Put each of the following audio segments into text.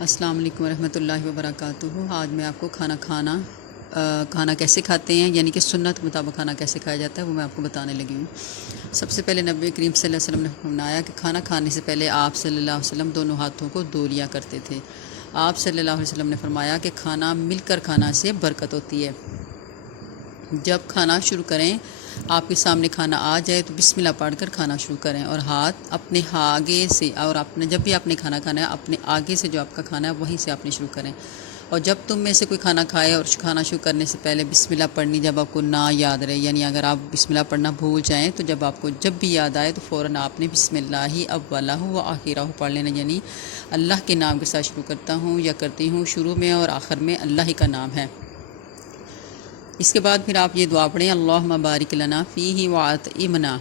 السلام علیکم ورحمۃ اللہ وبرکاتہ۔ آج میں آپ کو کھانا کیسے کھاتے ہیں، یعنی کہ سنت کے مطابق کھانا کیسے کھایا جاتا ہے، وہ میں آپ کو بتانے لگی ہوں۔ سب سے پہلے نبی کریم صلی اللہ علیہ وسلم نے فرمایا کہ کھانا کھانے سے پہلے آپ صلی اللہ علیہ وسلم دونوں ہاتھوں کو دھو لیا کرتے تھے۔ آپ صلی اللہ علیہ وسلم نے فرمایا کہ کھانا مل کر کھانا سے برکت ہوتی ہے۔ جب کھانا شروع کریں، آپ کے سامنے کھانا آ جائے تو بسم اللہ پڑھ کر کھانا شروع کریں، اور ہاتھ اپنے آگے سے، اور جب بھی آپ نے کھانا کھانا ہے اپنے آگے سے جو آپ کا کھانا ہے وہیں سے آپ نے شروع کریں۔ اور جب تم میں سے کوئی کھانا کھائے اور کھانا شروع کرنے سے پہلے بسم اللہ پڑھنی جب آپ کو نہ یاد رہے، یعنی اگر آپ بسم اللہ پڑھنا بھول جائیں تو جب آپ کو جب بھی یاد آئے تو فوراً آپ نے بسم اللہ اولہ و آخرہ پڑھ لینا، یعنی اللہ کے نام کے ساتھ شروع کرتا ہوں یا کرتی ہوں، شروع میں اور آخر میں اللہ ہی کا نام ہے۔ اس کے بعد پھر آپ یہ دعا پڑھیں، اللہم بارک لنا فیہ وأطعمنا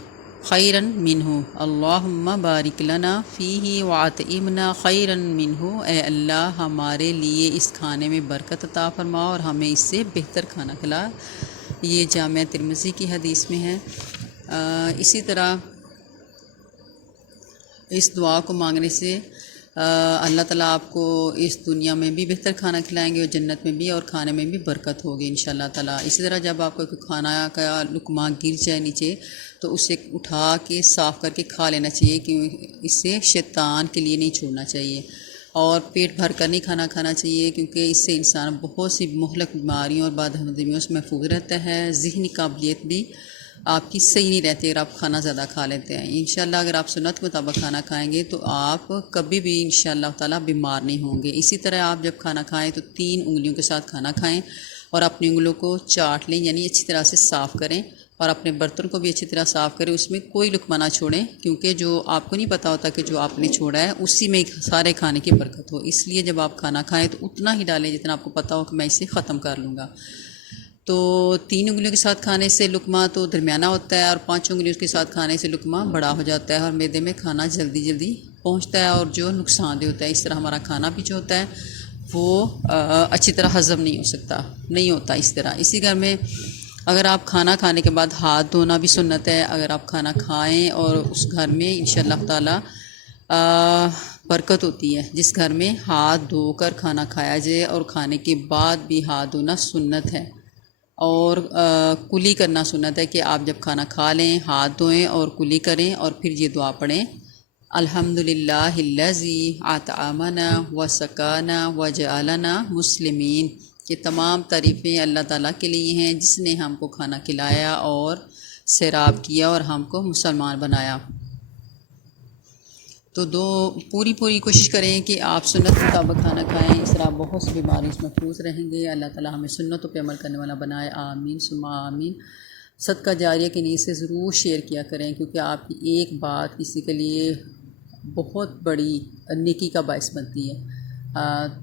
خیرا منہ، اللہم بارک لنا فیہ وأطعمنا خیرا منہ، اے اللہ ہمارے لیے اس کھانے میں برکت عطا فرما اور ہمیں اس سے بہتر کھانا کھلا۔ یہ جامع ترمذی کی حدیث میں ہے۔ اسی طرح اس دعا کو مانگنے سے اللہ تعالیٰ آپ کو اس دنیا میں بھی بہتر کھانا کھلائیں گے اور جنت میں بھی، اور کھانے میں بھی برکت ہوگی انشاءاللہ تعالیٰ۔ اسی طرح جب آپ کو کھانا کا لقمہ گر جائے نیچے تو اسے اٹھا کے صاف کر کے کھا لینا چاہیے، کیونکہ اس سے شیطان کے لیے نہیں چھوڑنا چاہیے، اور پیٹ بھر کر نہیں کھانا چاہیے، کیونکہ اس سے انسان بہت سی مہلک بیماریوں اور بد ہضمیوں سے محفوظ رہتا ہے۔ ذہنی قابلیت بھی آپ کی صحیح نہیں رہتی اگر آپ کھانا زیادہ کھا لیتے ہیں۔ انشاءاللہ اگر آپ سنت کے مطابق کھانا کھائیں گے تو آپ کبھی بھی انشاءاللہ تعالیٰ بیمار نہیں ہوں گے۔ اسی طرح آپ جب کھانا کھائیں تو 3 انگلیوں کے ساتھ کھانا کھائیں اور اپنی انگلیوں کو چاٹ لیں، یعنی اچھی طرح سے صاف کریں، اور اپنے برتن کو بھی اچھی طرح صاف کریں، اس میں کوئی لقمہ نہ چھوڑیں، کیونکہ جو آپ کو نہیں پتہ ہوتا کہ جو آپ نے چھوڑا ہے اسی میں سارے کھانے کی برکت ہو۔ اس لیے جب آپ کھانا کھائیں تو اتنا ہی ڈالیں جتنا آپ کو پتہ ہو کہ میں اسے ختم کر لوں گا۔ تو 3 انگلیوں کے ساتھ کھانے سے لقمہ تو درمیانہ ہوتا ہے، اور 5 انگلیوں کے ساتھ کھانے سے لقمہ بڑا ہو جاتا ہے، اور معدے میں کھانا جلدی پہنچتا ہے اور جو نقصان دہ ہوتا ہے۔ اس طرح ہمارا کھانا بھی جو ہوتا ہے وہ اچھی طرح ہضم نہیں ہوتا اس طرح۔ اسی گھر میں اگر آپ کھانا کھانے کے بعد ہاتھ دھونا بھی سنت ہے۔ اگر آپ کھانا کھائیں اور اس گھر میں انشاءاللہ تعالیٰ برکت ہوتی ہے، جس گھر میں ہاتھ دھو کر کھانا کھایا جائے، اور کھانے کے بعد بھی ہاتھ دھونا سنت ہے، اور کلی کرنا سنت ہے کہ آپ جب کھانا کھا لیں ہاتھ دھوئیں اور کلی کریں، اور پھر یہ دعا پڑھیں، الحمدللہ الذی اطعمنا وسقانا وجعلنا مسلمین۔ یہ تمام تعریفیں اللہ تعالیٰ کے لیے ہیں جس نے ہم کو کھانا کھلایا اور سیراب کیا اور ہم کو مسلمان بنایا۔ تو پوری کوشش کریں کہ آپ سنت کے مطابق کھانا کھائیں، اس طرح بہت سی بیماریوں سے محفوظ رہیں گے۔ اللہ تعالیٰ ہمیں سنتوں پہ عمل کرنے والا بنائے، آمین ثم آمین۔ صدقہ جاریہ کی نیت سے ضرور شیئر کیا کریں، کیونکہ آپ کی ایک بات کسی کے لیے بہت بڑی نیکی کا باعث بنتی ہے۔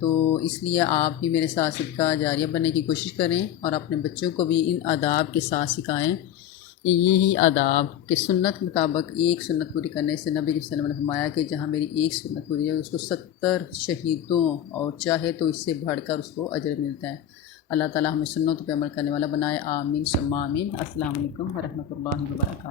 تو اس لیے آپ بھی میرے ساتھ صدقہ جاریہ بننے کی کوشش کریں، اور اپنے بچوں کو بھی ان آداب کے ساتھ سکھائیں۔ یہی آداب کہ سنت کے مطابق ایک سنت پوری کرنے سے نبی صلی اللہ علیہ وسلم نے فرمایا کہ جہاں میری ایک سنت پوری ہے اس کو 70 شہیدوں اور چاہے تو اس سے بڑھ کر اس کو اجر ملتا ہے۔ اللہ تعالیٰ ہمیں سنتوں پہ عمل کرنے والا بنائے، آمین ثم آمین۔ السلام علیکم ورحمۃ اللہ وبرکاتہ۔